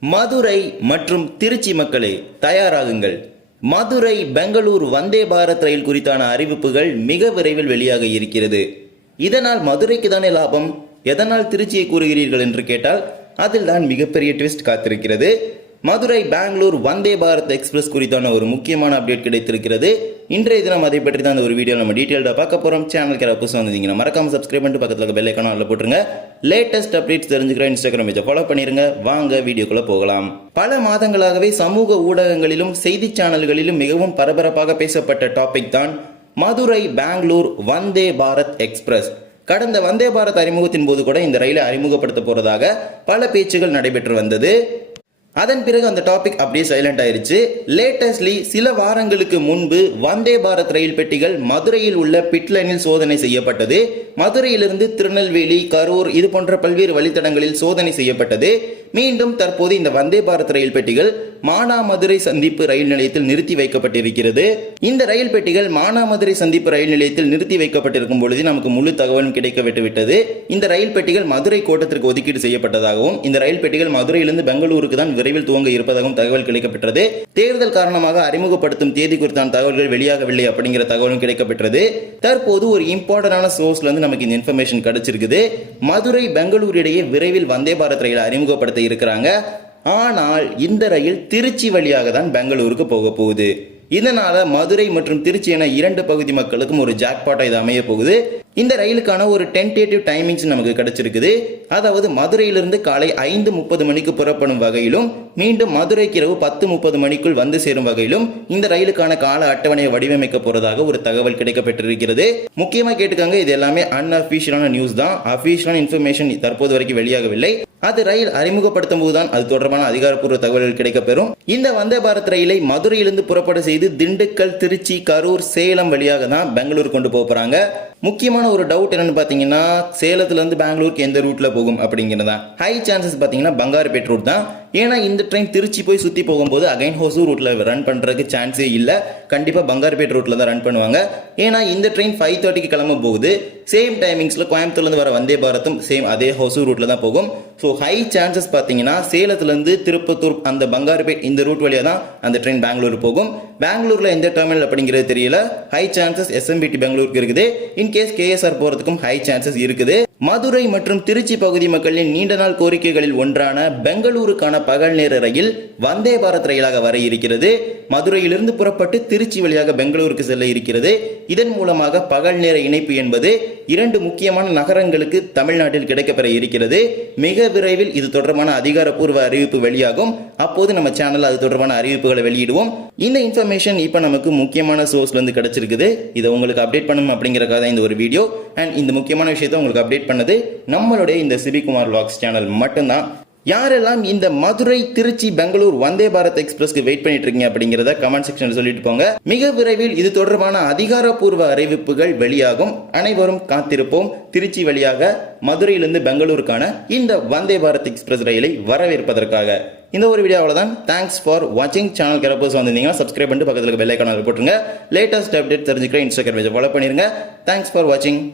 மதுரை மற்றும் திருச்சி மக்களே தயாராகுங்கள். மதுரை பெங்களூர் வந்தே பாரத் ரயில் குறித்தான அறிவிப்புகள் மிக விரைவில் வெளியாக இருக்கிறது. இதனால் மதுரைக்கு தானே லாபம்? எதனால் திருச்சியை கூறுகிறீர்கள் என்று கேட்டால் அதில் தான் மிகப்பெரிய ட்விஸ்ட் காத்திருக்கிறது. மதுரை பெங்களூர் வந்தே பாரத் எக்ஸ்பிரஸ் குறித்தான ஒரு முக்கியமான அப்டேட் கிடைத்திருக்கிறது. இன்றைய தினம் அதை பற்றி தான் அந்த ஒரு வீடியோ நம்ம டீட்டெயில்டாக பார்க்க போகிறோம் சேனலுக்கு கேரளா புதுசாக வந்தீங்கன்னா மறக்காம சப்ஸ்கிரைப் பண்ணிட்டு பக்கத்தில் இருக்க பெல் ஐக்கான அதில் போட்டுருங்க. லேட்டஸ்ட் அப்டேட்ஸ் தெரிஞ்சுக்கிற இன்ஸ்டாகிராம் பேஜை ஃபாலோ பண்ணிருங்க. வாங்க வீடியோக்குள்ளே போகலாம். பல மாதங்களாகவே சமூக ஊடகங்களிலும் செய்தி சேனல்களிலும் மிகவும் பரபரப்பாக பேசப்பட்ட டாபிக் தான் மதுரை பெங்களூர் வந்தே பாரத் எக்ஸ்பிரஸ். கடந்த வந்தே பாரத் அறிமுகத்தின் போது கூட இந்த ரயிலை அறிமுகப்படுத்த போறதாக பல பேச்சுகள் நடைபெற்று வந்தது. அதன் பிறகு அந்த டாபிக் அப்படியே சைலண்ட் ஆயிருச்சு. லேட்டஸ்ட்லி சில வாரங்களுக்கு முன்பு வந்தே பாரத் ரயில் பெட்டிகள் மதுரையில் உள்ள பிட்லைனில் சோதனை செய்யப்பட்டது. மதுரையிலிருந்து திருநெல்வேலி கரூர் இது போன்ற பல்வேறு வழித்தடங்களில் சோதனை செய்யப்பட்டது. மீண்டும் தற்போது இந்த வந்தே பாரத் ரயில் பெட்டிகள் மானாமதுரை சந்திப்பு ரயில் நிலையத்தில் நிறுத்தி வைக்கப்பட்டிருக்கிறது. இந்த ரயில் பெட்டிகள் மானாமதுரை சந்திப்பு ரயில் நிலையத்தில் நிறுத்தி வைக்கப்பட்டிருக்கும் பொழுது நமக்கு முழு தகவலும் கிடைக்கப்பட்டு விட்டது இந்த ரயில் பெட்டிகள் மதுரை கோட்டத்திற்கு ஒதுக்கீடு செய்யப்பட்டதாகவும் இந்த ரயில் பெட்டிகள் மதுரையிலிருந்து பெங்களூருக்கு தான் விரைவில் துவங்க இருப்பதாகவும் தகவல் கிடைக்கப்பெற்றது. தேர்தல் காரணமாக அறிமுகப்படுத்தும் தேதி குறித்தான தகவல்கள் வெளியாகவில்லை அப்படிங்கிற தகவலும் கிடைக்கப்பெற்றது. தற்போது ஒரு இம்பார்ட்டன்டான சோர்ஸ்ல இருந்து நமக்கு இந்த இன்ஃபர்மேஷன் கிடைச்சிருக்குது. மதுரை பெங்களூர் இடையே விரைவில் வந்தே பாரத் ரயில் அறிமுகப்படுத்த இருக்கிறாங்க. ஆனால் இந்த ரயில் திருச்சி வழியாக தான் பெங்களூருக்கு போக போகுது. இதனால மதுரை மற்றும் திருச்சி என இரண்டு பகுதி மக்களுக்கும் ஒரு ஜாக்பாட்டை இது அமைய போகுது. இந்த ரயிலுக்கான ஒரு டென்டேட்டிவ் டைமிங்ஸ் நமக்கு கிடைச்சிருக்குது. அதாவது மதுரையிலிருந்து காலை ஐந்து முப்பது மணிக்கு புறப்படும் வகையிலும் மீண்டும் மதுரைக்கு இரவு பத்து முப்பது மணிக்குள் வந்து சேரும் வகையிலும் இந்த ரயிலுக்கான கால அட்டவணையை வடிவமைக்க போறதாக ஒரு தகவல் கிடைக்கப்பட்டிருக்கிறது முக்கியமா கேட்டுக்காங்க இது எல்லாமே அன்அஃபீஷியலான நியூஸ் தான். அஃபீஷியலான இன்ஃபர்மேஷன் தற்போது வரைக்கும் வெளியாகவில்லை. அது ரயில் அறிமுகப்படுத்தும் போதுதான் அது தொடர்பான அதிகாரப்பூர்வ தகவல்கள் கிடைக்கப்பெறும். இந்த வந்தே பாரத் ரயிலை மதுரையிலிருந்து புறப்பட செய்து திண்டுக்கல் திருச்சி கரூர் சேலம் வழியாக தான் பெங்களூர் கொண்டு போக போறாங்க. முக்கியமான ஒரு டவுட் என்னன்னு பார்த்தீங்கன்னா சேலத்துலேருந்து பெங்களூருக்கு எந்த ரூட்டில் போகும் அப்படிங்கிறது. தான் ஹை சான்சஸ் பார்த்தீங்கன்னா பங்காரப்பேட் ரூட் தான். ஏன்னா இந்த ட்ரெயின் திருச்சி போய் சுற்றி போகும்போது அகைன் ஹோசூர் ரூட்டில் ரன் பண்ணுறதுக்கு சான்ஸே இல்லை. கண்டிப்பாக பங்காருப்பேட் ரூட்டில் தான் ரன் பண்ணுவாங்க. ஏன்னா இந்த ட்ரெயின் ஃபைவ் தேர்ட்டிக்கு கிளம்ப போகுது. சேம் டைமிங்ஸில் கோயம்புத்தூர்லேருந்து வர வந்தே பாரத்தும் சேம் அதே ஹோசூர் ரூட்டில் தான் போகும். ஸோ ஹை சான்சஸ் பார்த்தீங்கன்னா சேலத்துலேருந்து திருப்பத்தூர் அந்த பங்காருப்பேட் இந்த ரூட் வழியாக தான் அந்த ட்ரெயின் பெங்களூர் போகும். பெங்களூரில் எந்த டெர்மினல் அப்படிங்கிறது தெரியல. ஹை சான்சஸ் எஸ்எம்பிடி பெங்களூருக்கு இருக்குது. இன்கேஸ் கேஎஸ்ஆர் போகிறதுக்கும் ஹை சான்சஸ் இருக்குது. மதுரை மற்றும் திருச்சி பகுதி மக்களின் நீண்ட நாள் கோரிக்கைகளில் ஒன்றான பெங்களூருக்கான பகல் நேர ரயில் வந்தே பாரத் ரயிலாக வர இருக்கிறது. மதுரையிலிருந்து புறப்பட்டு திருச்சி வழியாக பெங்களூருக்கு செல்ல இருக்கிறது. இதன் மூலமாக பகல் நேர இணைப்பு என்பது இரண்டு முக்கியமான நகரங்களுக்கு தமிழ்நாட்டில் கிடைக்கப்பெற இருக்கிறது. மிக விரைவில் இது தொடர்பான அதிகாரப்பூர்வ அறிவிப்பு வெளியாகும். அப்போது நம்ம சேனல் அது தொடர்பான அறிவிப்புகளை வெளியிடுவோம். இந்த இன்ஃபர்மேஷன் இப்போ நமக்கு முக்கியமான சோர்ஸ்ல இருந்து கிடைச்சிருக்குது. இதை உங்களுக்கு அப்டேட் பண்ணணும் அப்படிங்கிறக்காக தான் இந்த ஒரு வீடியோ அண்ட் இந்த முக்கியமான விஷயத்தை உங்களுக்கு அப்டேட் பண்ணது நம்மளுடைய இந்த சிபிகுமார் வ்ளாக்ஸ் சேனல் மட்டும்தான். யாரெல்லாம் இந்த மதுரை திருச்சி பெங்களூர் வந்தே பாரத் எக்ஸ்பிரஸ்க்கு வெயிட் பண்ணிட்டு இருக்கீங்க அப்படிங்கறத கமெண்ட் செக்ஷன்ல சொல்லிட்டு போங்க. மிக விரைவில் இது தொடர்பான அதிகாரப்பூர்வ அறிவிப்புகள் வெளியாகும். அனைவரும் காத்திருப்போம். திருச்சி வழியாக மதுரையிலிருந்து பெங்களூருக்கான இந்த வந்தே பாரத் எக்ஸ்பிரஸ் ரயிலை வரவேற்பதற்காக. இந்த ஒரு வீடியோ தான் தேங்க்ஸ் ஃபார் வாட்சிங் சேனல் கரப்போஸ் வந்திருந்தீங்கன்னா சப்ஸ்கிரைப் பண்ணிட்டு பக்கத்தில் பெல் ஐக்கான போட்டுருங்க லேட்டஸ்ட் அப்டேட் தெரிஞ்சுக்கிற இன்ஸ்டாகிராம் பேஜை ஃபாலோ பண்ணிருங்க. தேங்க்ஸ் ஃபார் வாட்சிங்